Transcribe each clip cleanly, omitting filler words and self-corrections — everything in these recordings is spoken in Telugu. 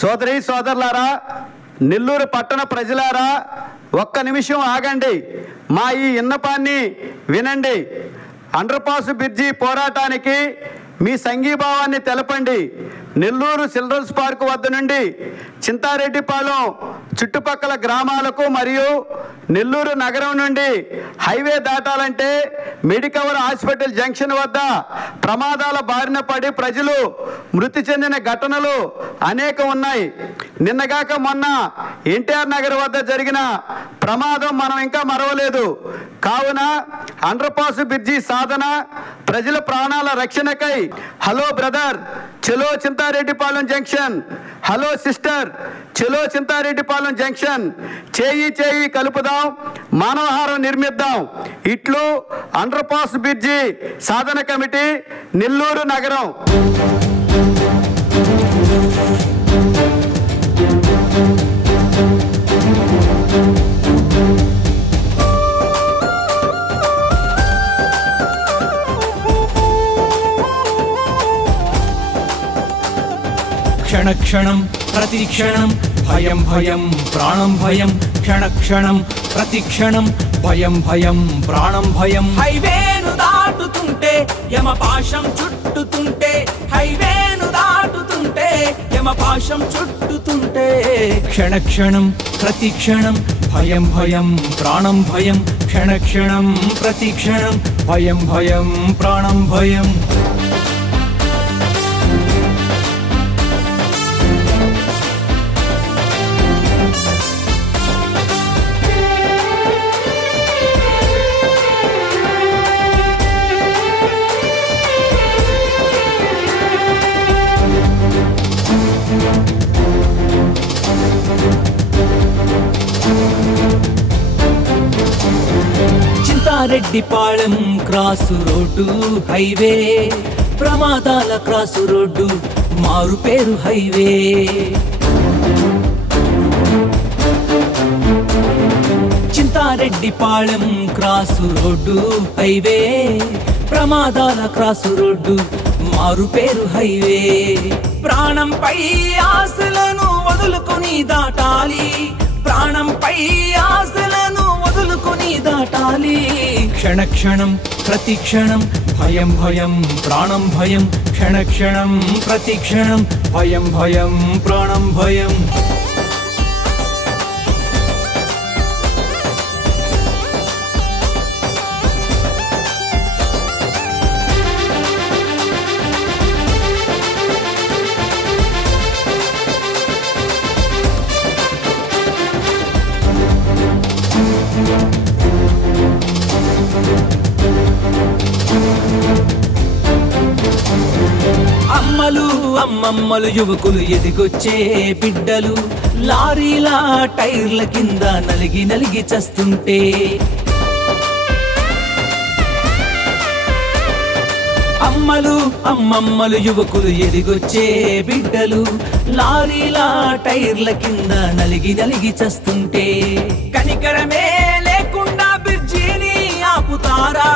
సోదరి సోదరులారా, నెల్లూరు పట్టణ ప్రజలారా, ఒక్క నిమిషం ఆగండి. మా ఈ విన్నపాన్ని వినండి. అండర్పాస్ బ్రిడ్జి పోరాటానికి మీ సంఘీభావాన్ని తెలపండి. నెల్లూరు చిల్డ్రన్స్ పార్క్ వద్ద నుండి చింతారెడ్డిపాలెం చుట్టుపక్కల గ్రామాలకు మరియు నెల్లూరు నగరం నుండి హైవే దాటాలంటే మెడికవర్ హాస్పిటల్ జంక్షన్ వద్ద ప్రమాదాల బారిన పడి ప్రజలు మృతి చెందిన ఘటనలు అనేక ఉన్నాయి. నిన్నగాక మొన్న ఎన్టీఆర్ నగర్ వద్ద జరిగిన ప్రమాదం మనం ఇంకా మరవలేదు. కావున అండర్పాస్ బ్రిడ్జి సాధన, ప్రజల ప్రాణాల రక్షణకై హలో బ్రదర్ చలో చింతారెడ్డిపాలెం జంక్షన్, హలో సిస్టర్ చలో చింతారెడ్డిపాలెం జంక్షన్, చేయి చేయి కలుపుదాం, మానవహారం నిర్మిద్దాం. ఇట్లు అండర్పాస్ బ్రిడ్జి సాధన కమిటీ, నెల్లూరు నగరం. క్షణక్షణం ప్రతిక్షణం భయం భయం ప్రాణం భయం, క్షణక్షణం ప్రతిక్షణం భయం భయం ప్రాణం భయం. హైవేను దాటుతుంటే యమపాశం చుట్టుతుంటే, హైవేను దాటుతుంటే యమపాశం చుట్టుతుంటే, క్షణక్షణం ప్రతిక్షణం భయం భయం ప్రాణం భయం, క్షణక్షణం ప్రతిక్షణం భయం భయం ప్రాణం భయం. చింతారెడ్డిపాళెం క్రాసు రోడ్డు హైవే, ప్రమాదాల క్రాసు రోడ్డు మారు పేరు highway. Chintareddypalem cross road highway, ప్రమాదాల క్రాసు రోడ్డు మారు పేరు హైవే. ప్రాణంపై ఆశలను వదులుకొని దాటాలి, ప్రాణంపై ఆశలను వదులుకొని దాటాలి. క్షణక్షణం ప్రతిక్షణం భయం భయం ప్రాణం భయం, క్షణక్షణం ప్రతిక్షణం భయం భయం ప్రాణం భయం. అమ్మలు అమ్మమ్మలు యువకులు ఎదిగొచ్చే బిడ్డలు లారీల టైర్ల కింద నలిగి నలిగి చస్తుంటే, అమ్మలు అమ్మమ్మలు యువకులు ఎదిగొచ్చే బిడ్డలు లారీల టైర్ల కింద నలిగి నలిగి చస్తుంటే, కనికరమే లేకుండా బ్రిడ్జిని ఆపుతారా,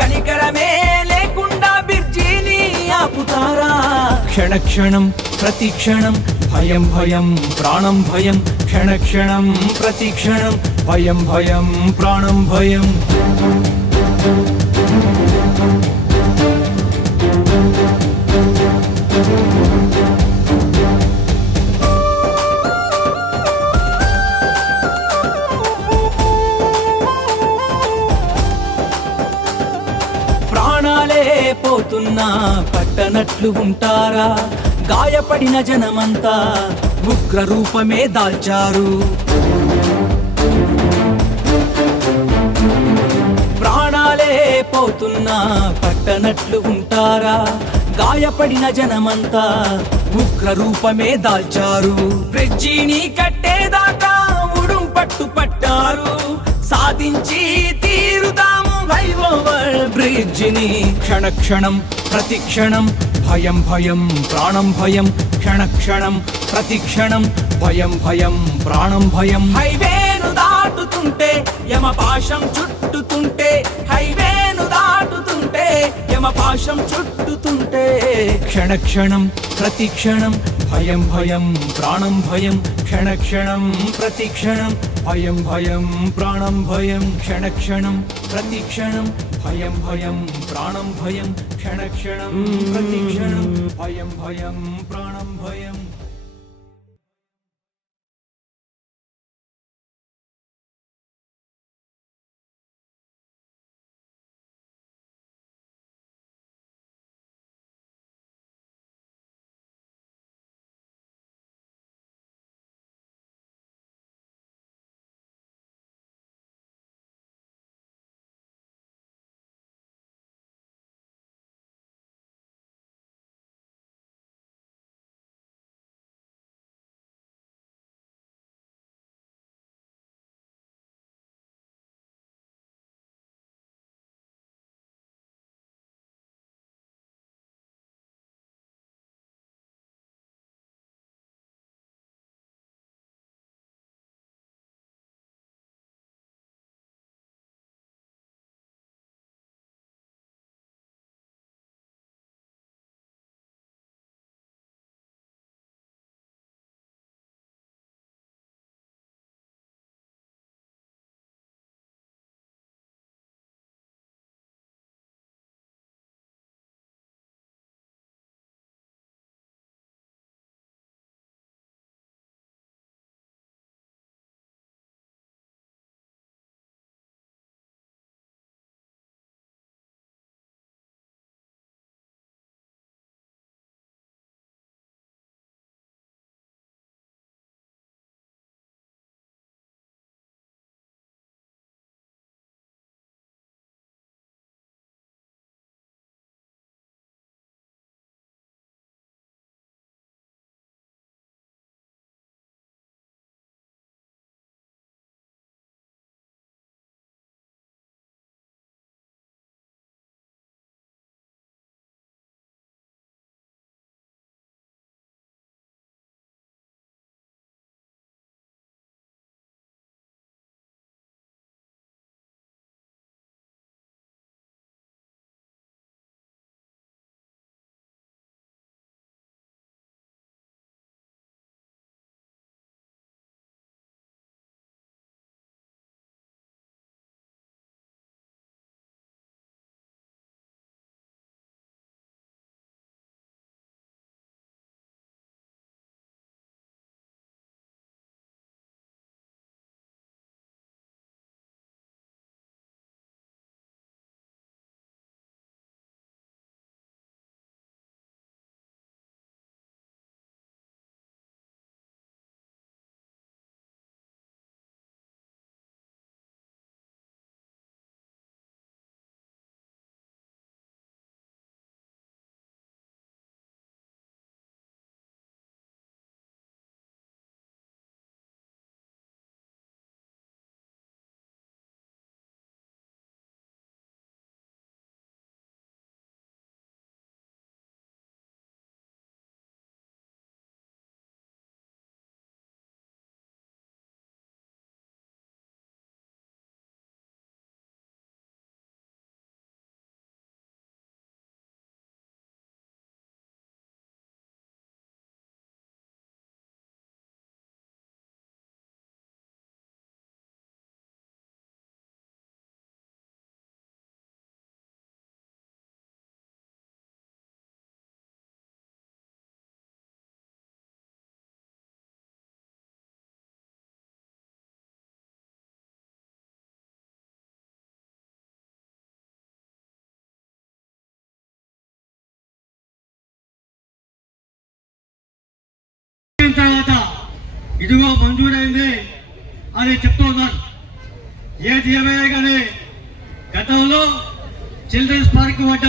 కనికరమే లేకుండా బ్రిడ్జిని ఆపుతారా. క్షణక్షణం ప్రతిక్షణం భయం భయం ప్రాణం భయం, క్షణక్షణం ప్రతిక్షణం భయం భయం ప్రాణం భయం. ప్రాణాలే పోతున్నా పట్టనట్లు ఉంటారా, గాయపడిన జనమంతా ఉగ్ర రూపమే దాల్చారు. ప్రాణాలే పోతున్నా పట్టనట్లు ఉంటారా, గాయపడిన జనమంతా ఉగ్ర రూపమే దాల్చారు. బ్రిడ్జిని కట్టేదాకా ఉడుం పట్టు పట్టారు, సాధించి తీరుదాము ఫ్లైఓవర్ బ్రిడ్జిని. క్షణక్షణం ప్రతిక్షణం భయం భయం ప్రాణం భయం, క్షణక్షణం ప్రతిక్షణం భయం భయం ప్రాణం భయం. హైవేను దాటుతుంటే యమపాశం చుట్టుతుంటే, హైవేను దాటుతుంటే యమపాశం చుట్టుతుంటే, క్షణక్షణం ప్రతిక్షణం భయం భయం ప్రాణం భయం క్షణ క్షణం ప్రతి క్షణం భయం భయం ప్రాణం భయం క్షణ క్షణం ప్రతి క్షణం భయం భయం ప్రాణం భయం క్షణ క్షణం ప్రతి క్షణం భయం భయం ప్రాణం భయం. తర్వాత ఇదిగో మంజూరైంది అని చెప్తూ ఉన్నారు. ఏది ఏమైనా కానీ గతంలో చిల్డ్రన్స్ పార్క్ వద్ద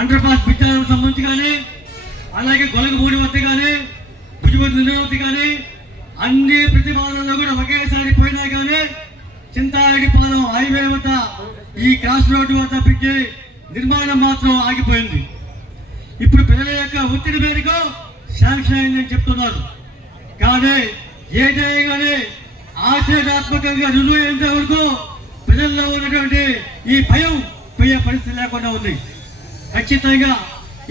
అండర్ పాస్ విద్యార్థులకు సంబంధించి కానీ అలాగే గొలగమూడి వద్ద కానీ భుజపతి నిందవతి కానీ అన్ని ప్రతిపాదనలు కూడా ఒకేసారి పోయినా కానీ చింతారెడ్డిపాలెం హైవే వద్ద ఈ క్రాస్ రోడ్డు వద్ద పెట్టి నిర్మాణం మాత్రం ఆగిపోయింది. ఇప్పుడు ప్రజల యొక్క ఒత్తిడి మేరకు శాంక్షన్ అయిందని చెప్తున్నారు. కానీ ఏదైనా కానీ ఆచరణాత్మకంగా రుజువు అయ్యేంత వరకు ప్రజల్లో ఉన్నటువంటి ఈ భయం పోయే పరిస్థితి లేకుండా ఉంది. ఖచ్చితంగా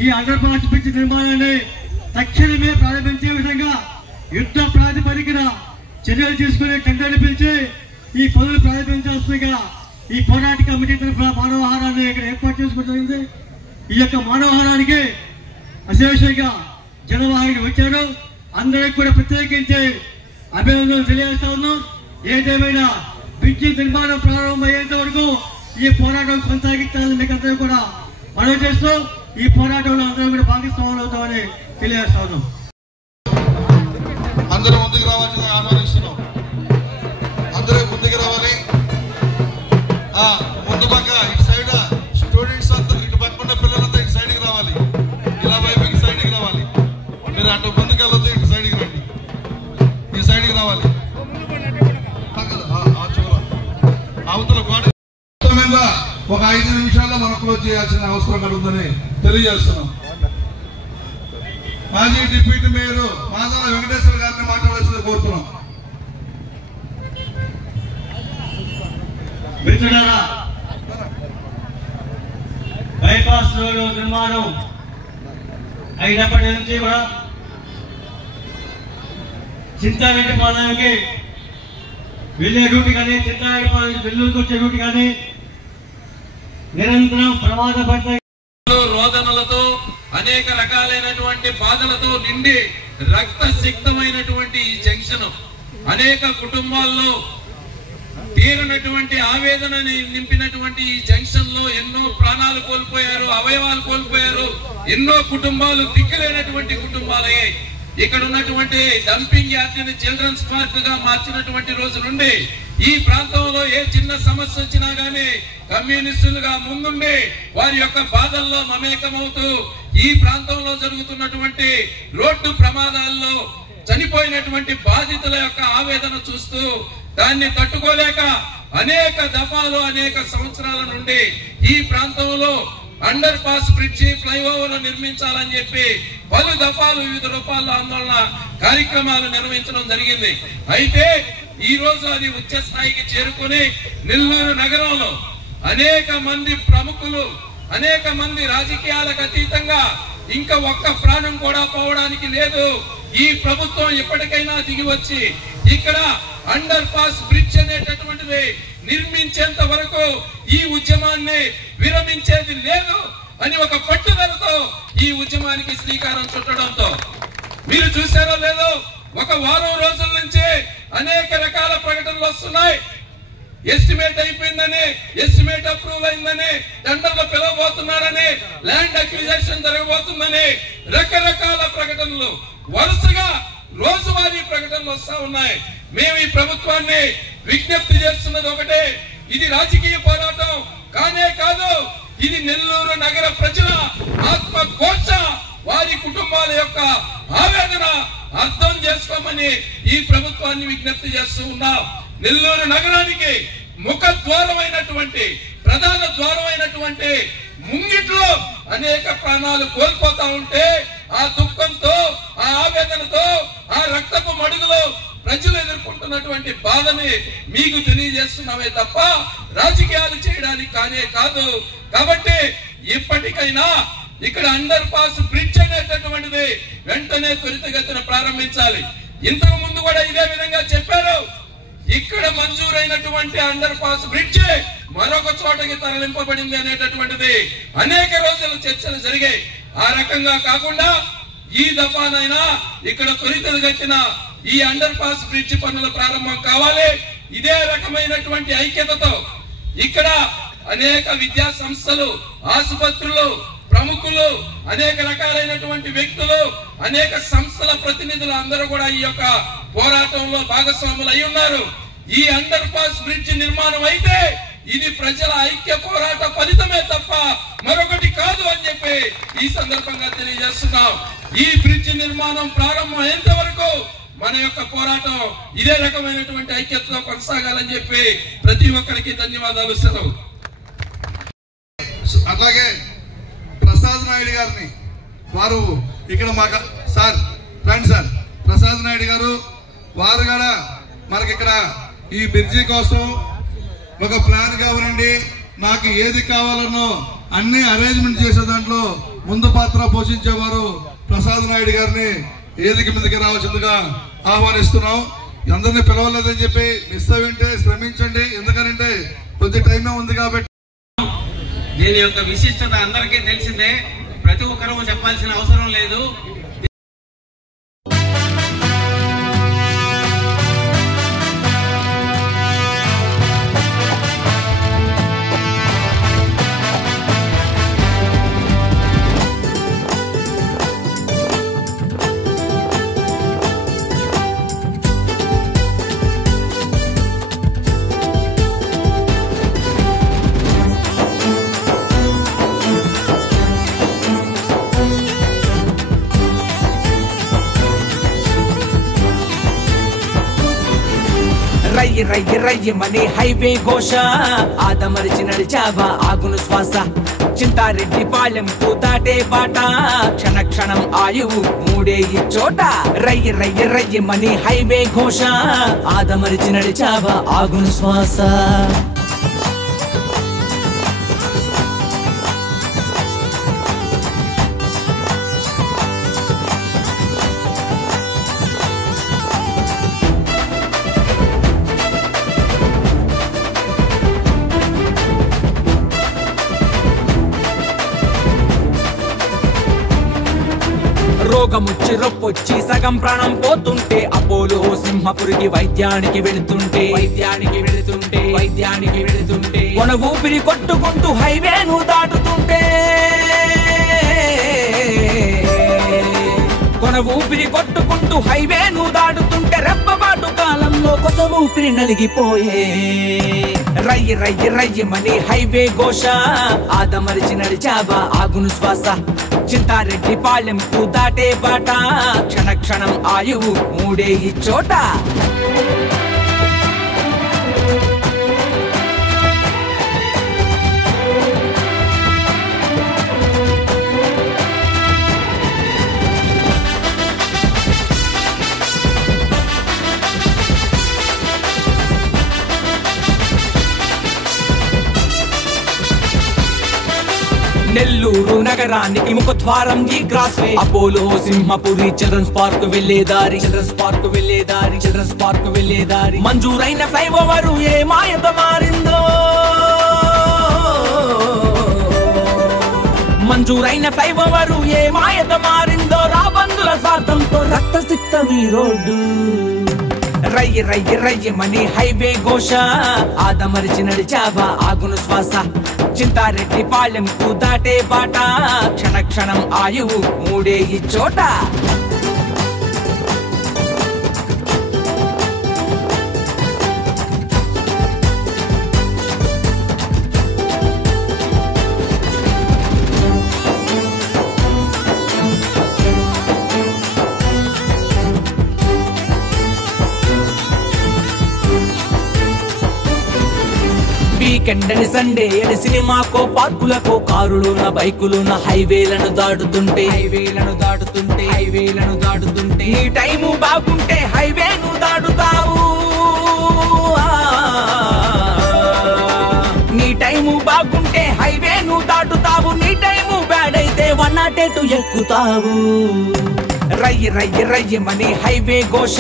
ఈ అండర్ పాస్ బ్రిడ్జ్ నిర్మాణాన్ని తక్షణమే ప్రారంభించే విధంగా యుద్ధ ప్రాతిపదికన చర్యలు తీసుకునే టెండర్లు పిలిచి ఈ పనులు ప్రారంభించాల్సిందిగా ఈ పోరాట కమిటీ తరఫున మానవహారాన్ని ఇక్కడ ఏర్పాటు చేసుకోవడం జరిగింది. ఈ యొక్క మానవహారానికి అశేషంగా జనవాహిని వచ్చారు. అందరికి కూడా ప్రత్యేకించి అభినందనలు తెలియజేస్తా ఉన్నాం. ఏదేమైనా బ్రిడ్జి నిర్మాణం ప్రారంభమయ్యేంత వరకు ఈ పోరాటం కొనసాగించాలని మీకు అందరూ కూడా మనవి చేస్తూ ఈ పోరాటంలో అందరూ కూడా భాగస్వాములు అవుతామని తెలియజేస్తా ఉన్నాం. అందరూ ముందుకు రావాల్సింది ఆహ్వానిస్తున్నాం. అందరూ ముందుకు రావాలి. ముందు పక్క ఇటు సైడ్ స్టూడెంట్స్ అంతా ఇటు పక్కన పిల్లలంతా ఇటు సైడ్కి రావాలి. ఇలా వైపు ఇటు సైడ్కి రావాలి. మీరు అటు ముందుకు వెళ్ళొద్దు, ఇటు సైడ్కి రండి. ఈ సైడ్కి రావాలి. అవతల గోడ మీద ఒక 5 నిమిషాల్లో మనం క్లోజ్ చేయాల్సిన అవసరం కలుగుతుందని తెలియజేస్తున్నాం. మాజీ డిప్యూటీ మేయర్ మాదాల వెంకటేశ్వర గారిని మాట్లాడాల్సింది కోరుతున్నాం. మిత్రులారా, బైపాస్ రోడ్డు నిర్మాణం అయినప్పటి నుంచి కూడా చింతారెడ్డిపాలెంకి వెళ్ళే రూట్ కానీ చింతారెడ్డిపాలెం వెల్లూరుకు వచ్చే రూట్ కానీ నిరంతరం ప్రమాదపడతాయి. రోదనలతో అనేక రకాలైనటువంటి బాధలతో నిండి రక్తసిక్తమైనటువంటి ఈ జంక్షన్ అనేక కుటుంబాల్లో తీరనటువంటి ఆవేదనని నింపినటువంటి ఈ జంక్షన్ లో ఎన్నో ప్రాణాలు కోల్పోయారు, అవయవాలు కోల్పోయారు. ఎన్నో కుటుంబాలు దిక్కులేనటువంటి కుటుంబాలయ్యాయి. ఇక్కడ ఉన్నటువంటి డంపింగ్ యార్డ్ని చిల్డ్రన్స్ పార్క్ గా మార్చినటువంటి రోజు నుండి ఈ ప్రాంతంలో ఏ చిన్న సమస్య వచ్చినా గానీ కమ్యూనిస్టులుగా ముందుండి వారి యొక్క బాధల్లో మమేకమవుతూ ఈ ప్రాంతంలో జరుగుతున్నటువంటి రోడ్డు ప్రమాదాల్లో చనిపోయినటువంటి బాధితుల యొక్క ఆవేదన చూస్తూ దాన్ని తట్టుకోలేక అనేక దఫాలు అనేక సంవత్సరాల నుండి ఈ ప్రాంతంలో అండర్ పాస్ బ్రిడ్జి ఫ్లైఓవర్ నిర్మించాలని చెప్పి పలు దఫాలు వివిధ రూపాల్లో ఆందోళన కార్యక్రమాలు నిర్వహించడం జరిగింది. అయితే ఈ రోజు అది ఉచ్చ స్థాయికి చేరుకుని నెల్లూరు నగరంలో అనేక మంది ప్రముఖులు, అనేక మంది రాజకీయాలకు అతీతంగా ఇంకా ఒక్క ప్రాణం కూడా పోవడానికి లేదు. ఈ ప్రభుత్వం ఎప్పటికైనా దిగి వచ్చి ఇక్కడ అండర్ పాస్ బ్రిడ్జ్ అనేటటువంటిది నిర్మించేంత వరకు ఈ ఉద్యమాన్ని విరమించేది లేదు అని ఒక పట్టుదలతో ఈ ఉద్యమానికి శ్రీకారం చుట్టడంతో మీరు చూసారో లేదో ఒక వారం రోజుల నుంచి అనేక రకాల ప్రకటనలు వస్తున్నాయి. ఎస్టిమేట్ అయిపోయిందని, ఎస్టిమేట్ అప్రూవల్ అయిందని, టెండర్లు పిలవబోతున్నారని, ల్యాండ్ అక్విజిషన్ జరగబోతుందని రకరకాల ప్రకటనలు వరుసగా రోజువారీ ప్రకటనలు వస్తా ఉన్నాయి. మేము ఈ ప్రభుత్వాన్ని విజ్ఞప్తి చేస్తున్నది ఒకటే, ఇది రాజకీయ పోరాటం కానే కాదు, ఇది నెల్లూరు నగర ప్రజల ఆత్మఘోష, వారి కుటుంబాల యొక్క ఆవేదన అర్థం చేసుకోమని ఈ ప్రభుత్వాన్ని విజ్ఞప్తి చేస్తూ ఉన్నాం. నెల్లూరు నగరానికి ముఖ ద్వారమైనటువంటి, ప్రధాన ద్వారమైనటువంటి ముంగిట్లో అనేక ప్రాణాలు కోల్పోతా ఉంటే ఆ దుఃఖంతో, ఆ ఆవేదనతో, ఆ రక్తపు మడుగులో ప్రజలు ఎదుర్కొంటున్నటువంటి బాధని మీకు తెలియజేస్తున్నామే తప్ప రాజకీయాలు చేయడానికి కానే కాదు. కాబట్టి ఇప్పటికైనా ఇక్కడ అండర్ పాస్ బ్రిడ్జ్ అనేటటువంటిది వెంటనే త్వరితగతిన ప్రారంభించాలి. ఇంతకు ముందు కూడా ఇదే విధంగా చెప్పారు. ఇక్కడ మంజూరైనటువంటి అండర్ పాస్ బ్రిడ్జ్ మరొక చోటకి తరలింపబడింది అనేటటువంటిది అనేక రోజుల చర్చలు జరిగాయి. ఆ రకంగా కాకుండా ఈ దఫానైనా ఇక్కడ త్వరితగతిన ఈ అండర్ పాస్ బ్రిడ్జ్ పనులు ప్రారంభం కావాలి. ఇదే రకమైనటువంటి ఐక్యతతో ఇక్కడ అనేక విద్యా సంస్థలు, ఆసుపత్రులు, ప్రముఖులు, అనేక రకాలైనటువంటి వ్యక్తులు, అనేక సంస్థల ప్రతినిధులు అందరూ కూడా ఈ యొక్క పోరాటంలో భాగస్వాములు అయి ఉన్నారు. ఈ అండర్ పాస్ బ్రిడ్జ్ నిర్మాణం అయితే ఇది ప్రజల ఐక్య పోరాట ఫలితమే తప్ప మరొకటి కాదు అని చెప్పి ఈ సందర్భంగా తెలియజేస్తున్నాం. ఈ బ్రిడ్జ్ నిర్మాణం ప్రారంభం అయ్యేంత వరకు మన యొక్క పోరాటం ఇదే రకమైనటువంటి ఐక్యతలో కొనసాగాలని చెప్పి ప్రతి ఒక్కరికి ధన్యవాదాలు. సెలవు. అట్లాగే ప్రసాద్ నాయుడు గారిని, వారు ఇక్కడ మాకు సార్ రండి సార్, ప్రసాద్ నాయుడు గారు వారు కూడా మనకి ఇక్కడ ఈ బ్రిడ్జి కోసం ఒక ప్లాన్ కావాలండి, నాకు ఏది కావాలనో అన్ని అరేంజ్మెంట్ చేసే దాంట్లో ముందు పాత్ర పోషించేవారు ప్రసాద్ నాయుడు గారిని వేదిక మీదకి రావాల్సిందిగా ఆహ్వానిస్తున్నాం. అందరినీ పిలవలేదని చెప్పి మిస్ అయ్యింటే శ్రమించండి, ఎందుకనంటే కొద్ది టైమే ఉంది కాబట్టి. దీని యొక్క విశిష్టత అందరికీ తెలిసిందే, ప్రతి ఒక్కరూ చెప్పాల్సిన అవసరం లేదు. రయ్యి రయ్యి రయ్యమని హైవే ఘోష, ఆదమరిచి నడిచావా ఆగును శ్వాస, చింతారెడ్డి పాలెంకు దాటే బాట, క్షణ క్షణం ఆయువు మూడే ఈ చోట. రయ్యి రయ్యి రయ్యమని హైవే ఘోష, ఆదమరిచి నడిచావా ఆగును శ్వాస. రోగముచ్చి రొప్పొచ్చి సగం ప్రాణం పోతుంటే, అపోలో సింహపురికి వైద్యానికి వెళుతుంటే కొన ఊపిరి కొట్టుకుంటూ హైవేను దాటుతుంటే, కొన ఊపిరి కొట్టుకుంటూ హైవేను దాటుతుంటే, రెప్పబాటు కాలంలో కొస ఊపిరి నలిగిపోయే. రయ్యి రయ్యి రయ్యమని హైవే ఘోష, ఆదమరిచి నడిచావా ఆగును శ్వాస, చింతారెడ్డి పాలెంకు దాటే బాట, క్షణ క్షణం ఆయువు మూడే ఈ చోట. నెల్లూరు నగరానికి ముఖద్వారం ఈ క్రాస్ వే, అపోలో సింహపురి చిల్డ్రన్స్ పార్క్ వెళ్ళేదారి, మంజూరైన ఫ్లైఓవర్ ఏ మాయతో మారిందో, మంజూరైన ఫ్లైఓవర్ ఏ మాయతో మారిందో, రాబందుల స్వార్థంతో రక్తసిక్తం ఈ రోడ్డు. రయ్యి రయ్యి రయ్యమని హైవే ఘోష, ఆదమరిచి నడిచావా ఆగును శ్వాస, చింతారెడ్డి పాలెంకు దాటే బాట, క్షణ క్షణం ఆయువు మూడే ఈ చోట. వీకెండ్ అని సండే అని సినిమాకో పార్కులకో కారులోన బైకులోన హైవేలను దాటుతుంటే నీ టైము బాగుంటే హైవేను దాటుతావు, నీ టైము బాగుంటే హైవేను దాటుతావు, నీ టైము బ్యాడ్ అయితే 108 ఎక్కుతావు. రయ్యి రయ్యి రయ్యమని హైవే ఘోష,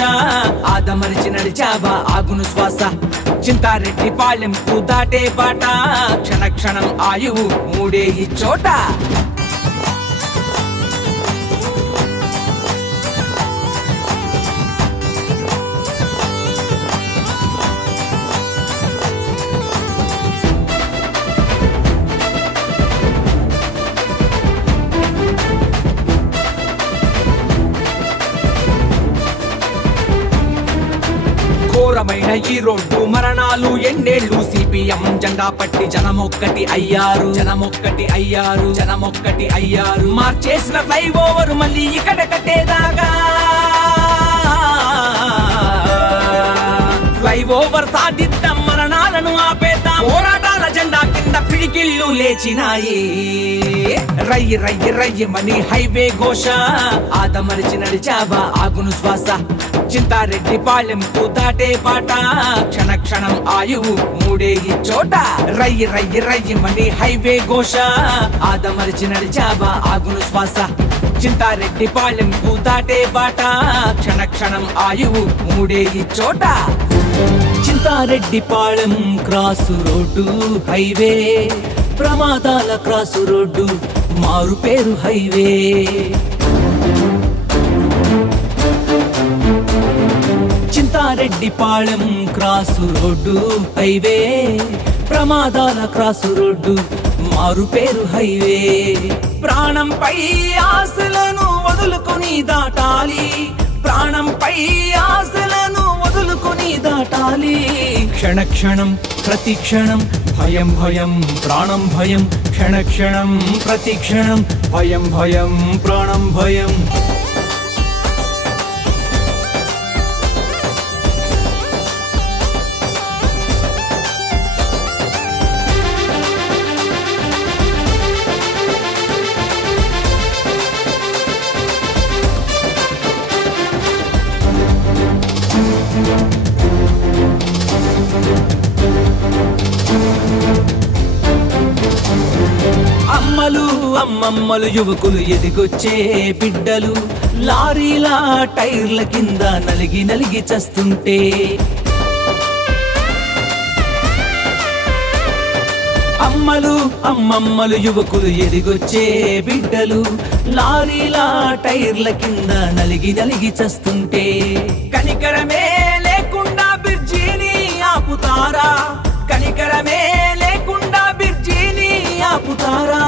ఆదమరిచి నడిచావా ఆగును శ్వాస, చింతారెడ్డి పాలెంకు దాటే బాట, క్షణ క్షణం ఆయువు మూడే ఈ చోట. ఘోరమైన ఈ రోడ్డు మరణాలు ఎన్నేళ్లు, సిపిఎం జెండా పట్టి జనమొక్కటి అయ్యారు, మార్చేసిన ఫ్లైఓవర్ మళ్ళీ ఇక్కడ కట్టేదాకా, ఫ్లైఓవర్ సాధిద్దాం మరణాలను ఆపేద్దాం, పోరాటాల జెండా కింద పిడికి కౌగిళ్ళు లేచినాయి. రయ్యి రయ్యి రయ్యమని హైవే ఘోష, ఆదమరిచి నడిచావా ఆగును శ్వాస. చింతారెడ్డి పాలెంకు దాటే బాట, క్షణ క్షణం ఆయువు మూడే ఈ చోట. రయ్యి రయ్యి రయ్యమని హైవే ఘోష, ఆదమరిచి నడిచావా ఆగును శ్వాస. చింతారెడ్డి పాలెంకు దాటే బాట, క్షణ క్షణం ఆయువు మూడే ఈ చోట. Chintareddy Palem cross road highway, ప్రమాదాల క్రాసు రోడ్డు మారు పేరు highway. Chintareddy Palem cross road highway, ప్రమాదాల క్రాసు రోడ్డు మారు పేరు హైవే. ప్రాణంపై ఆశలను వదులుకొని దాటాలి, ప్రాణంపై ఆశలను వదులుకొని దాటాలి. క్షణ క్షణం ప్రతి క్షణం భయం భయం ప్రాణం భయం. క్షణ క్షణం ప్రతి క్షణం భయం భయం ప్రాణం భయం. అమ్మలు అమ్మమ్మలు యువకులు ఎదిగొచ్చే బిడ్డలు, లారీల టైర్ల కింద నలిగి నలిగి చస్తుంటే. అమ్మలు అమ్మమ్మలు యువకులు ఎదిగొచ్చే బిడ్డలు, లారీల టైర్ల కింద నలిగి నలిగి చస్తుంటే. కనికరమే లేకుండా బిర్జీని ఆపుతారా, కనికరమే లేకుండా బిర్జీని ఆపుతారా.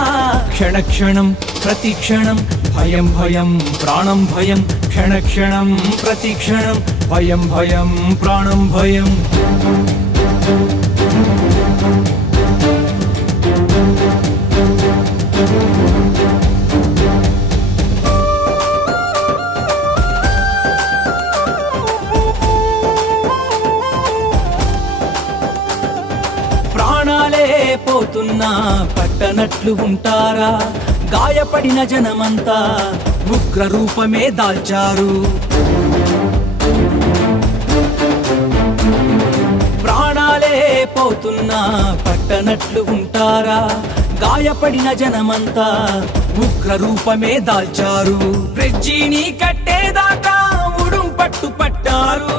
క్షణ క్షణం ప్రతి క్షణం భయం భయం ప్రాణం భయం. క్షణ క్షణం ప్రతి క్షణం భయం భయం ప్రాణం భయం. ప్రాణాలే పోతున్నా పట్టనట్లు ఉంటారా, గాయపడిన జనమంతా ఉగ్ర రూపమే దాల్చారు. ప్రాణాలే పోతున్నా పట్టనట్లు ఉంటారా, గాయపడిన జనమంతా ఉగ్ర రూపమే దాల్చారు. బ్రిడ్జిని కట్టేదాకా ఉడుం పట్టు పట్టారు,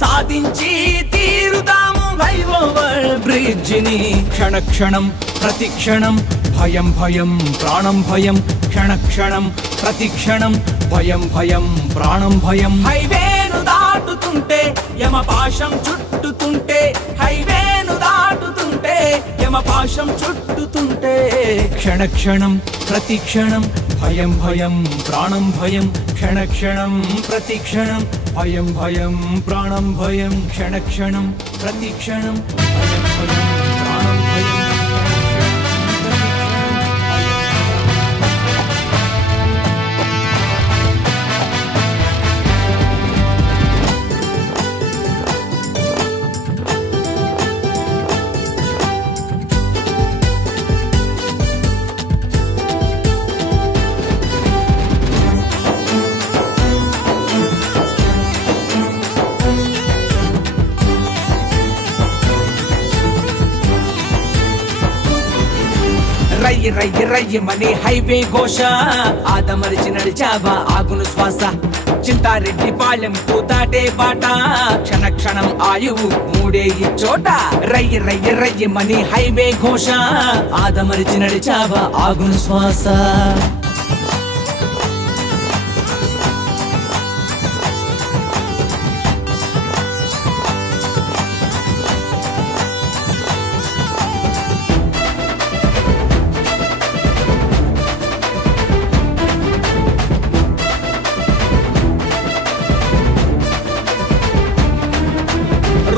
సాధించి తీరుదాము ఫ్లైఓవర్ బ్రిడ్జిని. క్షణ క్షణం ప్రతి క్షణం భయం భయం ప్రాణం భయం. క్షణ క్షణం ప్రతి క్షణం భయం భయం ప్రాణం భయం. హైవేను దాటుతుంటే యమపాశం చుట్టుతుంటే, హైవేను దాటుతుంటే యమపాశం చుట్టుతుంటే. క్షణ క్షణం ప్రతి క్షణం భయం భయం ప్రాణం భయం. క్షణ క్షణం ప్రతి క్షణం భయం భయం ప్రాణం భయం. క్షణ క్షణం ప్రతి క్షణం భయం భయం ప్రాణం భయం. రయ్యి రయ్యి రయ్యమని హైవే ఘోష, ఆదమరిచి నడిచావా ఆగును శ్వాస. చింతారెడ్డి పాలెంకు దాటే బాట, క్షణ క్షణం ఆయువు మూడే ఈ చోట. రయ్యి రయ్యి రయ్యమని హైవే ఘోష, ఆదమరిచి నడిచావా ఆగును శ్వాస.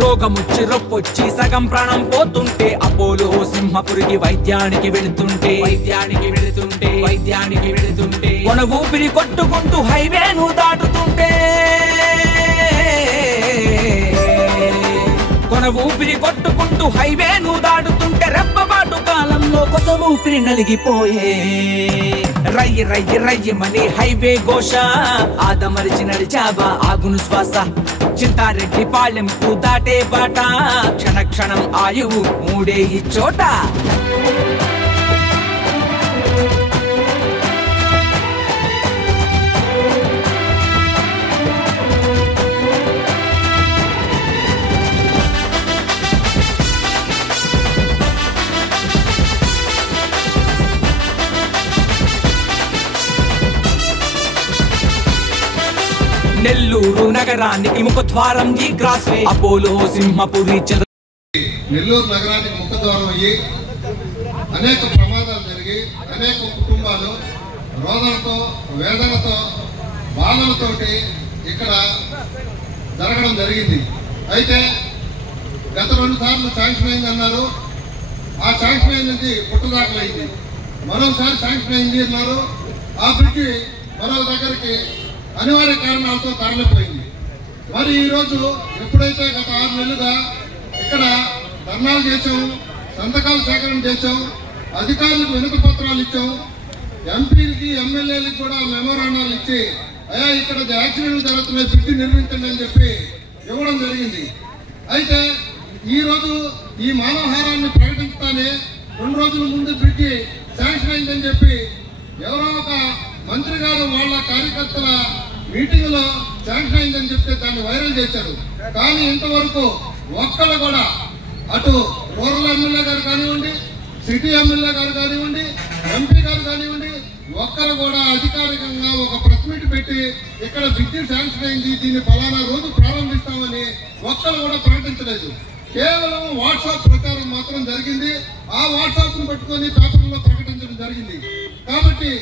రోగముచ్చి రొప్పొచ్చి సగం ప్రాణం పోతుంటే, అపోలో సింహపురికి వైద్యానికి వెళుతుంటే, వైద్యానికి వెళుతుంటే కొన ఊపిరి కొట్టుకుంటూ హైవేను దాటుతుంటే, కొన ఊపిరి కొట్టుకుంటూ హైవేను దాటుతుంటే, రెప్పబాటు కాలంలో కొస ఊపిరి నలిగిపోయే రయ్య రయ్య రయ్యమని హైవే ఘోష ఆదమరిచి నడిచావా ఆగును శ్వాస చింతారెడ్డి పాలెంకు దాటే బాట క్షణ క్షణం ఆయువు మూడే ఈ చోట నెల్లూరు నగరానికి ముఖద్వారం ఈ క్రాస్ వే అపోలో సింహపురి నెల్లూరు నగరానికి ముఖద్వారం అయ్యి అనేక ప్రమాదాలు జరిగి అనేక కుటుంబాలు రోదనతో వేదనతో బాధలతోటి ఇక్కడ జరగడం జరిగింది. అయితే గత 2 సార్లు శాంక్షన్ అయింది అన్నారు. ఆ శాంక్షన్ అయింది పుట్టుదాఖలైంది. మరోసారి శాంక్షన్ అయింది అన్నారు. ఆ బ్రిడ్జి మరో దగ్గరికి అనివార్య కారణాలతో తరలిపోయింది. మరి ఈరోజు ఎప్పుడైతే గత 6 నెలలుగా ఇక్కడ ధర్నాలు చేసాం, సంతకాలు సేకరణ చేసాం, అధికారులకు వినతి పత్రాలు ఇచ్చాం, ఎంపీలకి ఎమ్మెల్యేలకు కూడా మెమోరాండాలు ఇచ్చి అయ్యా ఇక్కడ యాక్సిడెంట్లు జరుగుతున్నాయి, బ్రిడ్జి నిర్మించండి అని చెప్పి ఇవ్వడం జరిగింది. అయితే ఈరోజు ఈ మానవహారాన్ని ప్రకటించడానే 2 రోజుల ముందు బ్రిడ్జి శాంక్షన్ అయిందని చెప్పి ఎవరో ఒక మంత్రి గారు వాళ్ళ కార్యకర్తల మీటింగ్ లో శాంక్షన్ అయిందని చెప్తే దాన్ని వైరల్ చేశారు. కానీ ఇంతవరకు ఒక్కళ్ళు కూడా అటు రూరల్ ఎమ్మెల్యే గారు కానివ్వండి, సిటీ ఎమ్మెల్యే గారు కానివ్వండి, ఎంపీ గారు కానివ్వండి, ఒక్కరు కూడా అధికారికంగా ఒక ప్రెస్ మీట్ పెట్టి ఇక్కడ బ్రిడ్జి శాంక్షన్ అయింది, దీన్ని ఫలానా రోజు ప్రారంభిస్తామని ఒక్కరు కూడా ప్రకటించలేదు. కేవలం వాట్సాప్ ప్రచారం మాత్రం జరిగింది. ఆ వాట్సాప్ ను పట్టుకొని పేపర్లో ప్రకటించడం జరిగింది. కాబట్టి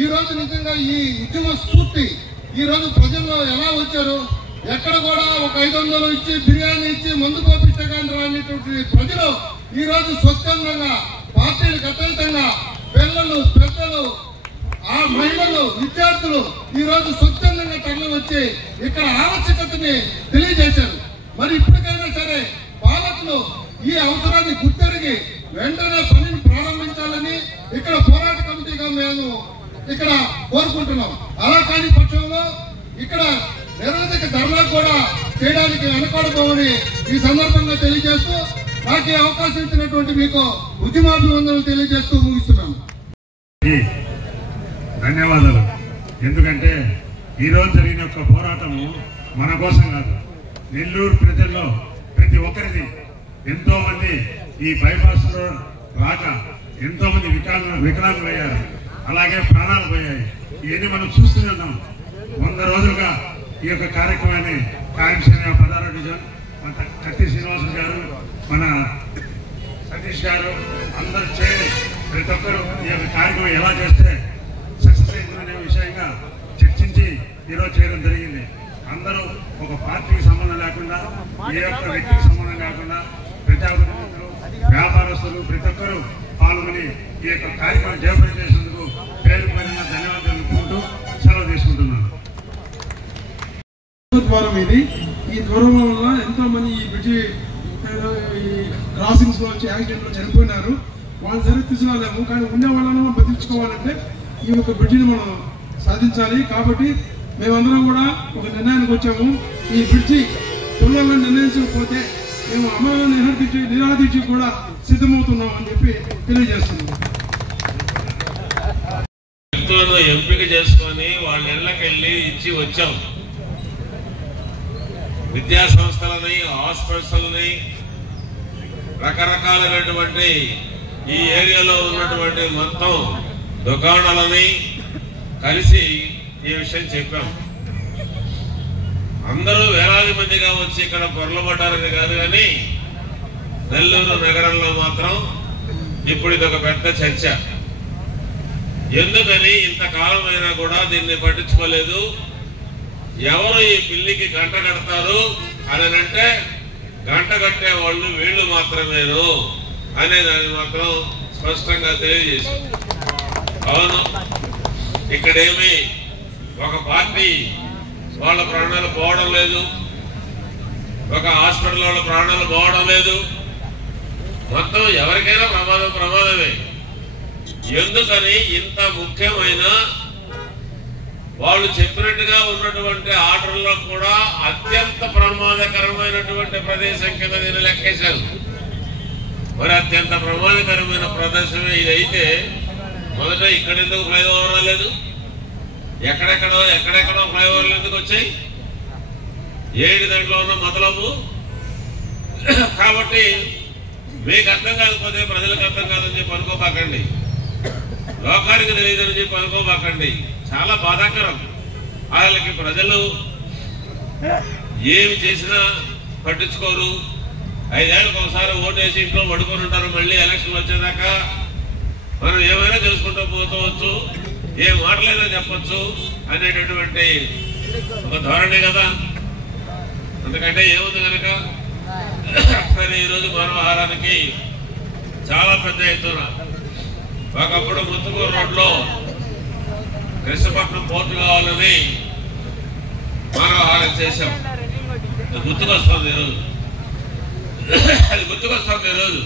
ఈ రోజు నిజంగా ఈ ఉద్యమ స్ఫూర్తి ఈ రోజు ప్రజల్లో ఎలా వచ్చారు, ఎక్కడ కూడా ఒక 500 ఇచ్చి బిర్యానీ ఇచ్చి మందు కోపిస్తే కానీ రానిటువంటి ప్రజలు ఈ రోజు స్వచ్ఛందంగా పార్టీలకు అతీతంగా పిల్లలు పెద్దలు ఆ మహిళలు విద్యార్థులు ఈ రోజు స్వచ్ఛందంగా తరలి వచ్చి ఇక్కడ ఆవశ్యకతని తెలియజేశారు. మరి ఇప్పటికైనా సరే పాలకులు ఈ అవసరాన్ని గుర్తెరిగి వెంటనే పనిని ప్రారంభించాలని ఇక్కడ పోరాట కమిటీగా మేము ఇక్కడ కోరుకుంటున్నాం. అలా కాని పక్షంలో ఇక్కడ నిరవధిక ధర్నా కూడా చేయడానికి వెనకాడబోమని ఈ సందర్భంగా తెలియజేస్తూ నాకు అవకాశం ఇచ్చినటువంటి మీకు ఉద్యమాభివందనలు తెలియజేస్తూ ముగిస్తున్నాను. ధన్యవాదాలు. ఎందుకంటే ఈరోజు జరిగిన ఒక పోరాటము మన కోసం కాదు, నెల్లూరు ప్రజల్లో ప్రతి ఒక్కరిది. ఎంతో మంది ఈ బైపాస్ లో రాక ఎంతో మంది వికలాంగులు అయ్యారు, అలాగే ప్రాణాలు పోయాయి. ఇవన్నీ మనం చూస్తూనే ఉన్నాం. 100 రోజులుగా ఈ యొక్క కార్యక్రమాన్ని కాయమసేన 16వ డివిజన్ మన కత్తి శ్రీనివాసులు గారు, మన సతీష్ గారు అందరూ చేరి ప్రతి ఒక్కరు ఈ యొక్క కార్యక్రమం ఎలా చేస్తే సక్సెస్ అయిందనే విషయంగా చర్చించి ఈరోజు చేయడం జరిగింది. అందరూ ఒక పార్టీకి సంబంధం లేకుండా, ఏ ఒక్క వ్యక్తికి సంబంధం లేకుండా ప్రజాప్రతినిధులు, వ్యాపారస్తులు ప్రతి ఒక్కరూ పాల్గొని ఈ యొక్క కార్యక్రమం జయప్రదం చేసినందుకు పేరు పైన ధన్యవాదాలు తెలుపుకుంటూ సెలవు తీసుకుంటున్నాను. ద్వారం ఇది. ఈ ద్వారం వల్ల ఎంతో మంది ఈ బ్రిడ్జి క్రాసింగ్స్ లో వచ్చి యాక్సిడెంట్ లో చనిపోయినారు. వాళ్ళని సరిగ్గా తీసుకురాలేము, కానీ ఉండే వాళ్ళని మనం బతికించుకోవాలంటే ఈ యొక్క బ్రిడ్జిని మనం సాధించాలి. కాబట్టి మేమందరం కూడా ఒక నిర్ణయానికి వచ్చాము. ఈ బ్రిడ్జి తొందరగా నిర్ణయించకపోతే మేము అమలు నిరాదీక్ష కూడా సిద్ధమవుతున్నాం అని చెప్పి తెలియజేస్తున్నాం. ఎంపిక చేసుకొని వాళ్ళ ఇళ్ళకెళ్ళి ఇచ్చి వచ్చాం. విద్యా సంస్థలని, హాస్పిటల్ని, రకరకాలైనటువంటి ఈ ఏరియాలో ఉన్నటువంటి మొత్తం దుకాణాలని కలిసి ఈ విషయం చెప్పాం. అందరూ వేలాది మందిగా వచ్చి ఇక్కడ పొరలబడ్డారని కాదు, కానీ నెల్లూరు నగరంలో మాత్రం ఇప్పుడు ఇది ఒక పెద్ద చర్చ. ఎందుకని ఇంతకాలం అయినా కూడా దీన్ని పట్టించుకోలేదు, ఎవరు ఈ బిల్లుకి గంట కడతారు అని అంటే గంట కట్టే వాళ్ళు వీళ్ళు మాత్రమేను అనే దాన్ని మాత్రం స్పష్టంగా తెలియజేశారు. అవును, ఇక్కడేమి ఒక పార్టీ వాళ్ళ ప్రాణాలు పోవడం లేదు, ఒక హాస్పిటల్ వాళ్ళ ప్రాణాలు పోవడం లేదు. మొత్తం ఎవరికైనా ప్రమాదమే. ఎందుకని ఇంత ముఖ్యమైన వాళ్ళు చెప్పినట్టుగా ఉన్నటువంటి ఆర్డర్లో కూడా అత్యంత ప్రమాదకరమైనటువంటి ప్రదేశం కింద దీన్ని లెక్కేశారు. మరి అత్యంత ప్రమాదకరమైన ప్రదేశమే ఇదైతే మొదట ఇక్కడ ఎందుకు ఫ్లైఓవర్ రాలేదు? ఎక్కడెక్కడో ఫ్లైఓవర్లు ఎందుకు వచ్చాయి? ఏడు దాంట్లో ఉన్న మొదలము. కాబట్టి మీకు అర్థం కాకపోతే ప్రజలకు అర్థం కాదని చెప్పి అనుకోబాకండి, లోకానికి తెలియదని చెప్పి అనుకోబాకండి. చాలా బాధాకరం. వాళ్ళకి ప్రజలు ఏమి చేసినా పట్టించుకోరు. 5 ఏళ్ళకి ఒకసారి ఓటేసి ఇంట్లో పడుకొని ఉంటారు. మళ్ళీ ఎలక్షన్ వచ్చేదాకా మనం ఏమైనా చేసుకుంటూ పోతవచ్చు, ఏ మాటలైనా చెప్పచ్చు అనేటటువంటి ఒక ధోరణి కదా. అందుకంటే ఏముంది కనుక సరే ఈరోజు మానవహారానికి చాలా పెద్ద ఎత్తున ఒకప్పుడు ముత్తుకూరు రోడ్లో కృష్ణపట్నం పోర్టు కావాలని మానవహారం చేశాం. అది గుర్తుకొస్తుంది ఈరోజు.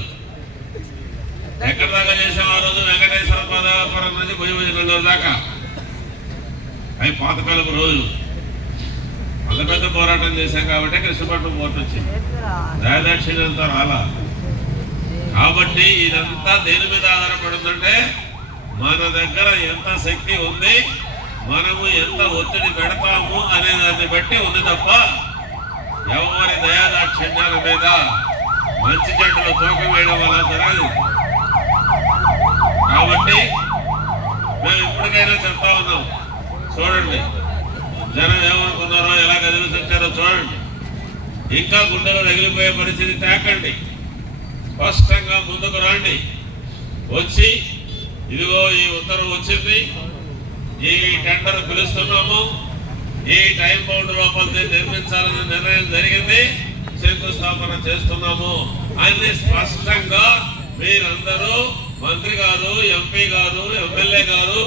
ఎక్కడి దాకా చేసాం ఆ రోజు? వెంకటేశ్వర పదాపురం నుంచి భుజభుజ దాకా. అవి పాతకాలపు రోజులు. అంత పెద్ద పోరాటం చేశాం కాబట్టి కృష్ణపట్నం పోర్టు వచ్చింది. దయదాక్షిణ్యంతో రాలా. కాబట్టి ఇదంతా దేని మీద ఆధారపడుతుందంటే మన దగ్గర ఎంత శక్తి ఉంది, మనము ఎంత ఒత్తిడి పెడతాము అనే దాన్ని బట్టి ఉంది తప్ప ఎవరి దయాదాక్షిణ్యాల మీద మంచి చెడ్డలు తూకం వేయడం వల్ల జరగదు. కాబట్టి మేము ఇప్పటికైనా చెప్తా ఉన్నాం, చూడండి జనం ఏమనుకున్నారో, ఎలా కదిలి వచ్చారో చూడండి. ఇంకా గుండెలో రగిలిపోయే పరిస్థితి తేకండి. స్పష్టంగా ముందుకు రండి. వచ్చి ఇదిగో ఈ ఉత్తర్వు వచ్చింది, ఈ టెండర్ పిలుస్తున్నాము, ఈ టైం బౌండ్ లోపల నిర్మించాలనే నిర్ణయం జరిగింది, శంకుస్థాపన చేస్తున్నాము అని స్పష్టంగా మీరందరూ, మంత్రి గారు, ఎంపీ గారు, ఎమ్మెల్యే గారు,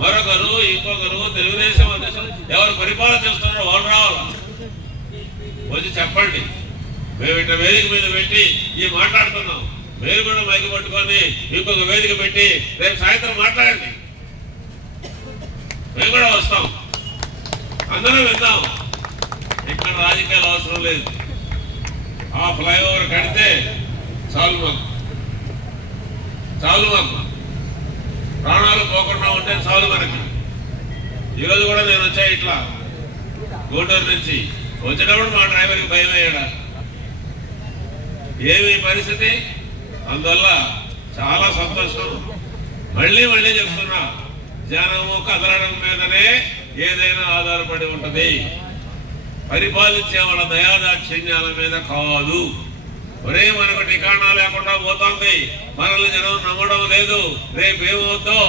మరొకరు, ఇంకొకరు, తెలుగుదేశం అధ్యక్షులు ఎవరు పరిపాలన చేస్తున్నారో వాళ్ళు రావాలా, వచ్చి చెప్పండి. మేము ఇట్లా వేదిక మీద పెట్టి ఈ మాట్లాడుతున్నాం, మీరు కూడా మైకి పట్టుకొని ఇంకొక వేదిక పెట్టి రేపు సాయంత్రం మాట్లాడండి. మేము కూడా వస్తాం, అందరం విందాం. ఇక్కడ రాజకీయాలు అవసరం లేదు. ఆ ఫ్లైఓవర్ కడితే చాలు మాకు ప్రాణాలు పోకుండా ఉంటే చాలు మనకి. ఈరోజు కూడా నేను వచ్చా ఇట్లా గూడూరు నుంచి. వచ్చేటప్పుడు మా డ్రైవర్కి భయం అయ్యాడా, ఏమి పరిస్థితి. అందువల్ల చాలా సంతోషం. మళ్ళీ చెప్తున్నా, జనము కదలడం మీదనే ఏదైనా ఆధారపడి ఉంటది, పరిపాలించే వాళ్ళ దయాదాక్షిణ్యాల మీద కాదు. ఒరే మనకు ఠికాణా లేకుండా పోతుంది, మనల్ని జనం నమ్మడం లేదు, రేపేమవుద్దో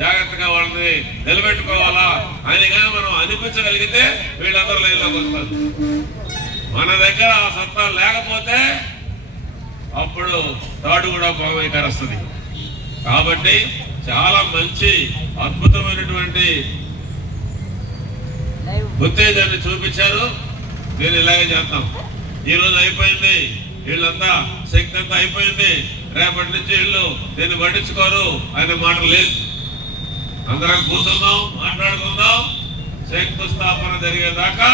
జాగ్రత్తగా వాళ్ళని నిలబెట్టుకోవాలా అనిగా మనం అనిపించగలిగితే వీళ్ళందరూ లైన్లోకి వస్తారు. మన దగ్గర ఆ సత్తా లేకపోతే అప్పుడు తాడు కూడా పామై కరుస్తుంది. కాబట్టి చాలా మంచి అద్భుతమైనటువంటి ఉత్తేజాన్ని చూపించారు. దీన్ని ఇలాగే చేస్తాం. ఈ రోజు అయిపోయింది, వీళ్ళంతా శక్తి అంతా అయిపోయింది, రేపటి నుంచి వీళ్ళు దీన్ని పట్టించుకోరు అనే మాట లేదు. అందరం కూర్చుందాం, మాట్లాడుకుందాం. శంకుస్థాపన జరిగేదాకా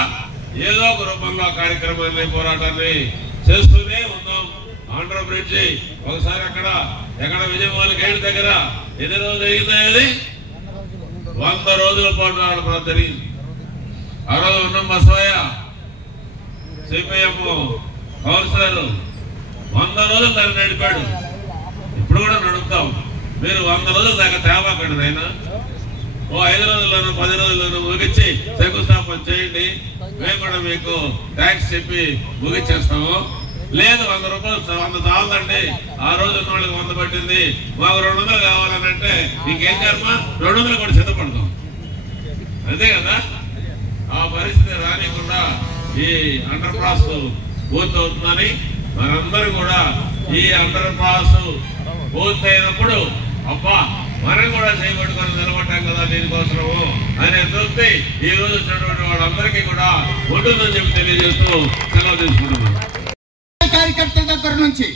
ఏదో ఒక రూపంలో కార్యక్రమాన్ని, పోరాటాన్ని చేస్తూనే ఉన్నాం. ఆంధ్ర బ్రిడ్జి ఒకసారి ఎక్కడ విజయవాడ గేట్ దగ్గర ఎన్ని రోజులు జరిగిందా? అది 100 రోజుల పాటు ఆడడం జరిగింది. ఆ రోజు ఉన్నాం బసవయ్య, సిపిఎం కౌన్సిలర్ 100 రోజులు దాన్ని నడిపాడు. ఇప్పుడు కూడా నడుపుతాం. మీరు 100 రోజుల దాకా తేవాకండి అయినా. ఓ 5 రోజుల్లోనూ 10 రోజుల్లోనూ ముగించి శంకుస్థాపన చేయండి. మేము కూడా మీకు ట్యాక్స్ చెప్పి ముగించేస్తాము. లేదు 100 రూపాయలు 100 చాలండి, ఆ రోజు ఉన్న వాళ్ళకి 100 పట్టింది, మాకు 200 కావాలని అంటే ఇంకేం కర్మ, 200 కూడా సిద్ధపడతాం. అంతే కదా. ఆ పరిస్థితి రానికుండా ఈ అండర్ పాస్ పూర్తవుతుందని మనందరూ కూడా ఈ అండర్ పాస్ పూర్తయినప్పుడు అబ్బా మనం కూడా చేయబట్టుకొని నిలబడ్డాం కదా దీనికోసము అనే తృప్తి ఈ రోజు వచ్చినటువంటి వాళ్ళందరికీ కూడా ఉంటుందని చెప్పి తెలియజేస్తూ సెలవు తీసుకుంటున్నాం. కార్యకర్తల దగ్గర నుంచి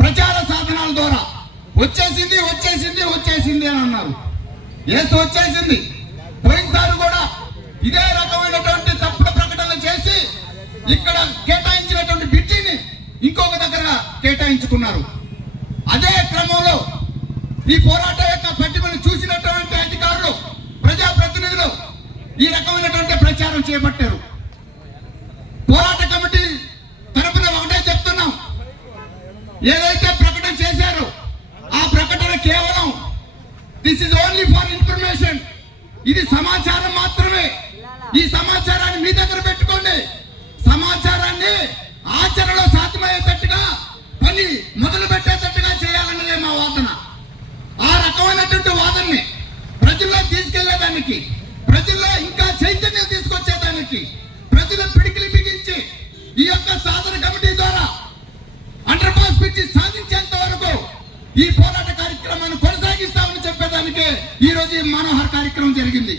ప్రచార సాధనాల ద్వారా వచ్చేసింది వచ్చేసింది వచ్చేసింది అని అన్నారు. ఏసు వచ్చేసింది. పోయినసారి కూడా ఇదే రకమైనటువంటి తప్పుడు ప్రకటనలు చేసి ఇక్కడ కేటాయించినటువంటి బ్రిడ్జిని ఇంకొక దగ్గర కేటాయించుకున్నారు. అదే క్రమంలో ఈ పోరాటం యొక్క పట్టిమను చూసినటువంటి అధికారులు, ప్రజాప్రతినిధులు ఈ రకమైనటువంటి ప్రచారం చేపట్టారు. పోరాట కమిటీ తరపున ఒకటే చెప్తున్నాం, ఏదైతే ప్రకటన చేశారో ఆ ప్రకటన కేవలం this is only for information, ఇది సమాచారం మాత్రమే. ఈ సమాచారాన్ని మీ దగ్గర పెట్టుకోండి. సమాచారాన్ని ఆచరణలో సాధ్యమయ్యేటట్టుగా పని మొదలు పెట్టేటట్టుగా చేయాలన్నదే మా వాదన. ఆ రకమైనటువంటి వాదనని ప్రజల్లో తీసుకెళ్లేదానికి, ప్రజల్లో ఇంకా చైతన్యం తీసుకొచ్చేదానికి, ప్రజల పిడికిలి బిగించి ఈ యొక్క సాధన కమిటీ ద్వారా అండర్ పాస్ బ్రిడ్జి సాధించేంత వరకు ఈ పోరాట కార్యక్రమాన్ని కొనసాగిస్తామని చెప్పేదానికే ఈ రోజు ఈ మనోహర్ కార్యక్రమం జరిగింది.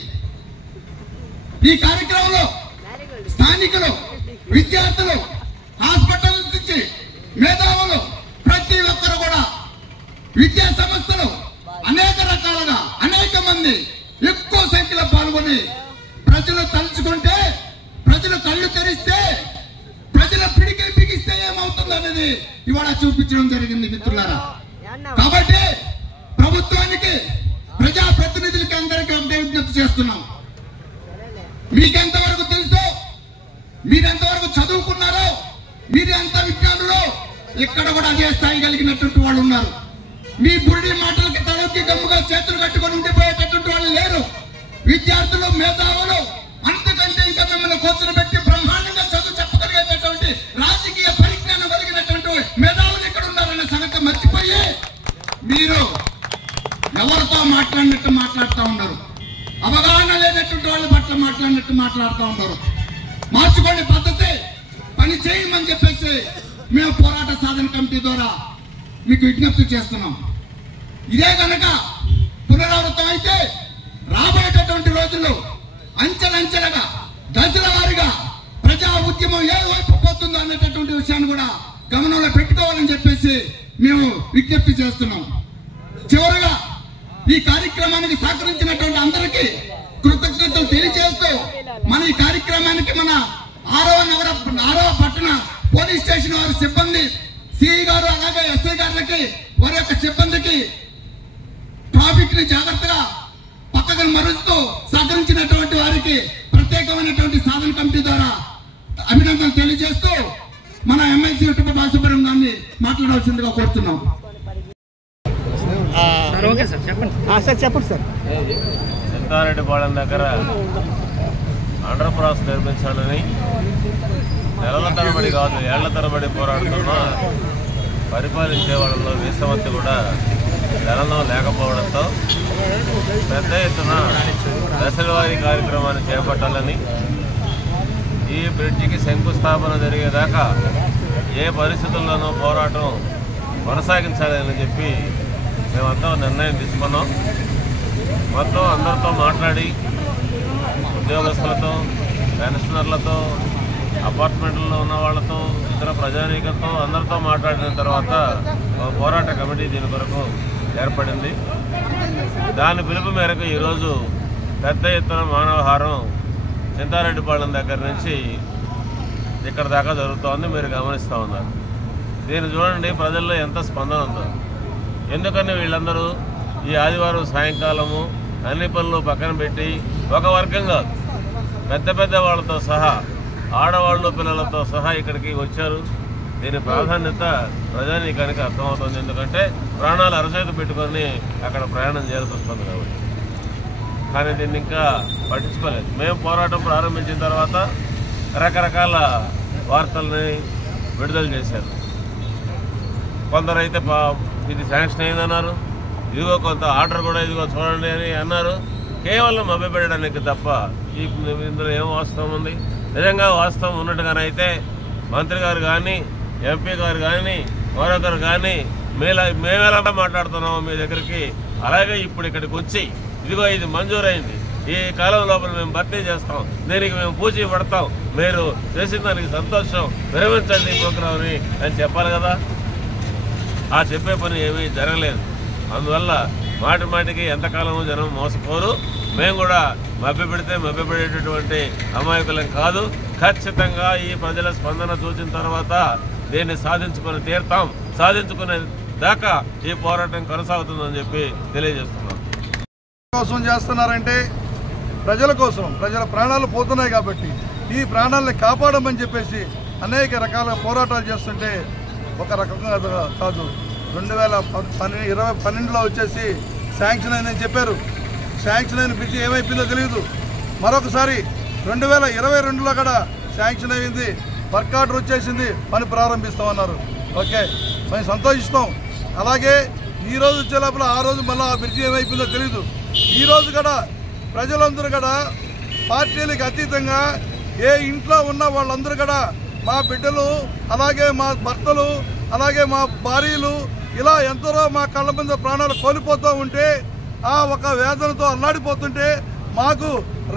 ఈ కార్యక్రమంలో స్థానికులు, విద్యార్థులు, హాస్పిటల్ నుంచి మేధావులు, ప్రతి ఒక్కరు కూడా, విద్యా సంస్థలు అనేక రకాలుగా అనేక మంది ఎక్కువ సంఖ్యలో పాల్గొని ప్రజలు తలుచుకుంటే, ప్రజలు కళ్ళు తెరిస్తే, ప్రజల పిడికిలు బిగిస్తే ఏమవుతుంది అనేది ఇవాళ చూపించడం జరిగింది మిత్రులారా. కాబట్టి ప్రభుత్వానికి, ప్రజాప్రతినిధులకి అందరికీ ఒకటే విజ్ఞప్తి చేస్తున్నాం. మీకెంతవరకు తెలుసో, మీరెంతవరకు చదువుకున్నారో, మీరు ఎంత విజ్ఞానులో ఇక్కడ కూడా అదే స్థాయి కలిగినటువంటి వాళ్ళు ఉన్నారు. మీ బుర్రి మాటలకి తలకి గమ్ముగా చేతులు కట్టుకొని ఉండిపోయేటటువంటి వాళ్ళు లేరు. విద్యార్థులు, మేధావులు, అంతకంటే ఇంకా మిమ్మల్ని కూర్చోబెట్టి బ్రహ్మాండంగా చదువు చెప్పగలిగేటటువంటి రాజకీయ పరిజ్ఞానం కలిగినటువంటి మేధావులు ఇక్కడ ఉన్నారన్న సంగతి మర్చిపోయి మీరు ఎవరితో మాట్లాడినట్టు మాట్లాడుతూ ఉన్నారు. అవగాహన లేనటువంటి వాళ్ళ పట్ల మాట్లాడినట్టు మాట్లాడుతూ ఉన్నారు. మార్చుకోండి పద్ధతి, పని చేయమని చెప్పేసి మేము పోరాట సాధన కమిటీ ద్వారా మీకు విజ్ఞప్తి చేస్తున్నాం. ఇదే కనుక పునరావృతం అయితే రాబోయేటటువంటి రోజుల్లో అంచెలంచెలుగా, దశల వారీగా ప్రజా ఉద్యమం ఏ వైపు పోతుందో అనేటటువంటి విషయాన్ని కూడా గమనంలో పెట్టుకోవాలని చెప్పేసి మేము విజ్ఞప్తి చేస్తున్నాం. చివరగా ఈ కార్యక్రమానికి సహకరించినటువంటి అందరికీ కృతజ్ఞతలు తెలియజేస్తూ మన ఈ కార్యక్రమానికి మన 6వ పట్టణ పోలీస్ స్టేషన్ వారి సిబ్బంది, సిఐ గారు, అలాగే ఎస్ఐ గారికి, వారి యొక్క సిబ్బందికి ట్రాఫిక్ ని జాగ్రత్తగా పక్కన మరుస్తూ సహకరించినటువంటి వారికి ప్రత్యేకమైనటువంటి సాధన కమిటీ ద్వారా అభినందనలు తెలియజేస్తూ మన ఎమ్మెల్సీ యుటుప బాలసుబ్రహ్మణ్యం గారిని మాట్లాడవలసిందిగా కోరుతున్నాం. చింతారెడ్డిపాళెం దగ్గర అండర్ పాస్ నిర్మించాలని నెలల తరబడి కాదు, ఏళ్ల తరబడి పోరాడుతున్న పరిపాలించే వాళ్ళలో విశ్వమతి కూడా జనంలో లేకపోవడంతో పెద్ద ఎత్తున దశలవారీ కార్యక్రమాన్ని చేపట్టాలని, ఈ బ్రిడ్జికి శంకుస్థాపన జరిగేదాకా ఏ పరిస్థితుల్లోనూ పోరాటం కొనసాగించాలని చెప్పి మేమంతా నిర్ణయం తీసుకున్నాం. మొత్తం అందరితో మాట్లాడి, ఉద్యోగస్తులతో, పెన్షనర్లతో, అపార్ట్మెంట్లలో ఉన్న వాళ్ళతో, ఇతర ప్రజానీకంతో అందరితో మాట్లాడిన తర్వాత ఒక పోరాట కమిటీ దీని కొరకు ఏర్పడింది. దాని పిలుపు మేరకు ఈరోజు పెద్ద ఎత్తున మానవహారం చింతారెడ్డిపాళెం దగ్గర నుంచి ఇక్కడ దాకా జరుగుతోంది. మీరు గమనిస్తూ ఉన్నారు. దీన్ని చూడండి, ప్రజల్లో ఎంత స్పందన ఉందో. ఎందుకని వీళ్ళందరూ ఈ ఆదివారం సాయంకాలము అన్ని పనులు పక్కన పెట్టి ఒక వర్గం కాదు, పెద్ద పెద్ద వాళ్ళతో సహా, ఆడవాళ్ళు, పిల్లలతో సహా ఇక్కడికి వచ్చారు. దీని ప్రాధాన్యత ప్రజానీకానికి అర్థమవుతుంది. ఎందుకంటే ప్రాణాలు అరచేత పెట్టుకొని అక్కడ ప్రయాణం చేయాల్సి వస్తుంది కాబట్టి. కానీ దీన్ని ఇంకా పట్టించుకోలేదు. మేము పోరాటం ప్రారంభించిన తర్వాత రకరకాల వార్తల్ని విడుదల చేశారు. కొందరైతే ఇది శాంక్షన్ అయిందన్నారు, ఇదిగో కొంత ఆర్డర్ కూడా ఇదిగో చూడండి అని అన్నారు. కేవలం మభ్యపెట్టడానికి తప్ప ఇందులో ఏం వాస్తవం ఉంది? నిజంగా వాస్తవం ఉన్నట్టుగానైతే మంత్రి గారు కానీ, ఎంపీ గారు కానీ, మరొకరు కానీ మేమెలా మాట్లాడుతున్నాము మీ దగ్గరికి, అలాగే ఇప్పుడు ఇక్కడికి వచ్చి ఇదిగో ఇది మంజూరైంది, ఈ కాలం లోపల మేము భర్తీ చేస్తాం, దీనికి మేము పూచి పడతాం, మీరు చేసిన దానికి సంతోషం, విరమించండి ఈ ప్రోగ్రామ్ని అని చెప్పాలి కదా. ఆ చెప్పే పని ఏమీ జరగలేదు. అందువల్ల మాటి మాటికి ఎంతకాలము జనం మోసపోరు. మేము కూడా మభ్యపెడేటటువంటి అమాయకులం కాదు. ఖచ్చితంగా ఈ ప్రజల స్పందన చూసిన తర్వాత దీన్ని సాధించుకొని తీరుతాం. సాధించుకునే దాకా ఈ పోరాటం కొనసాగుతుందని చెప్పి తెలియజేస్తున్నాం. కోసం చేస్తున్నారంటే ప్రజల కోసం, ప్రజల ప్రాణాలు పోతున్నాయి కాబట్టి ఈ ప్రాణాలని కాపాడమని చెప్పేసి అనేక రకాల పోరాటాలు చేస్తుంటే ఒక రకంగా కాదు. 2012లో వచ్చేసి శాంక్షన్ అయిందని చెప్పారు. శాంక్షన్ అయిన బ్రిడ్జి ఏమైపోయిందో తెలియదు. మరొకసారి 2022లో కూడా శాంక్షన్ అయింది, వర్క్ ఆర్డర్ వచ్చేసింది, పని ప్రారంభిస్తామన్నారు. ఓకే, మేము సంతోషిస్తాం. అలాగే ఈరోజు వచ్చే లోపల ఆ రోజు మళ్ళీ ఆ బ్రిడ్జి ఏమైపోయిందో తెలియదు. ఈరోజు కూడా ప్రజలందరూ కూడా పార్టీలకు అతీతంగా ఏ ఇంట్లో ఉన్న వాళ్ళందరూ కూడా మా బిడ్డలు, అలాగే మా భర్తలు, అలాగే మా భార్యలు ఇలా ఎందరో మా కళ్ళ మీద ప్రాణాలు కోల్పోతూ ఉంటే, ఆ ఒక వేదనతో అల్లాడిపోతుంటే మాకు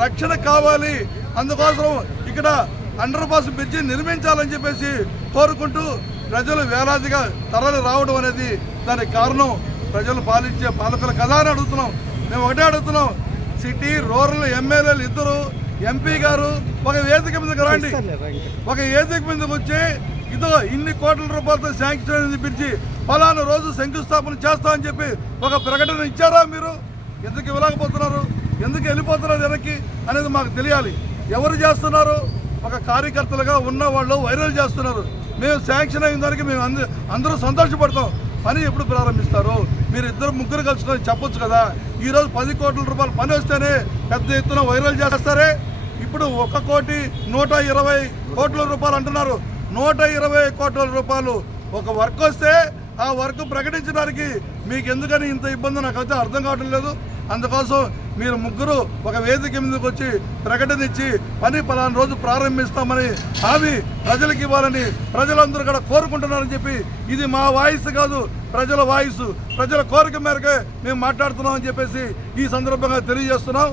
రక్షణ కావాలి. అందుకోసం ఇక్కడ అండర్ పాస్ బ్రిడ్జి నిర్మించాలని చెప్పేసి కోరుకుంటూ ప్రజలు వేలాదిగా తరలి రావడం అనేది దానికి కారణం ప్రజలు పాలించే పాలకుల కదా అని అడుగుతున్నాం. మేము ఒకటే అడుగుతున్నాం, సిటీ రూరల్ ఎమ్మెల్యేలు ఇద్దరు, ఎంపీ గారు ఒక వేదిక మీదకి రండి. ఒక వేదిక మీదకి వచ్చి ఇదో ఇన్ని కోట్ల రూపాయలతో శాంక్షన్ అనేది పిలిచి ఫలానా రోజు శంకుస్థాపన చేస్తామని చెప్పి ఒక ప్రకటన ఇచ్చారా? మీరు ఎందుకు ఇవ్వలేకపోతున్నారు? ఎందుకు వెళ్ళిపోతున్నారు వెనక్కి అనేది మాకు తెలియాలి. ఎవరు చేస్తున్నారు? ఒక కార్యకర్తలుగా ఉన్న వాళ్ళు వైరల్ చేస్తున్నారు. మేము శాంక్షన్ అయిన దానికి మేము అందరూ సంతోషపడతాం. పని ఎప్పుడు ప్రారంభిస్తారు? మీరు ఇద్దరు ముగ్గురు కలుసుకొని చెప్పొచ్చు కదా. ఈరోజు 10 కోట్ల రూపాయలు పని వస్తేనే పెద్ద ఎత్తున వైరల్ చేస్తారే. ఇప్పుడు 1,120 కోట్ల రూపాయలు అంటున్నారు. 120 కోట్ల రూపాయలు ఒక వర్క్ వస్తే ఆ వర్క్ ప్రకటించడానికి మీకు ఎందుకని ఇంత ఇబ్బంది నాకైతే అర్థం కావడం లేదు. అందుకోసం మీరు ముగ్గురు ఒక వేదిక మీదకి వచ్చి ప్రకటన ఇచ్చి పని పలానా రోజు ప్రారంభిస్తామని హామీ ప్రజలకు ఇవ్వాలని ప్రజలందరూ కూడా కోరుకుంటున్నారని చెప్పి, ఇది మా వాయిస్ కాదు, ప్రజల వాయిస్, ప్రజల కోరిక మేరకే మేము మాట్లాడుతున్నాం అని చెప్పేసి ఈ సందర్భంగా తెలియజేస్తున్నాం.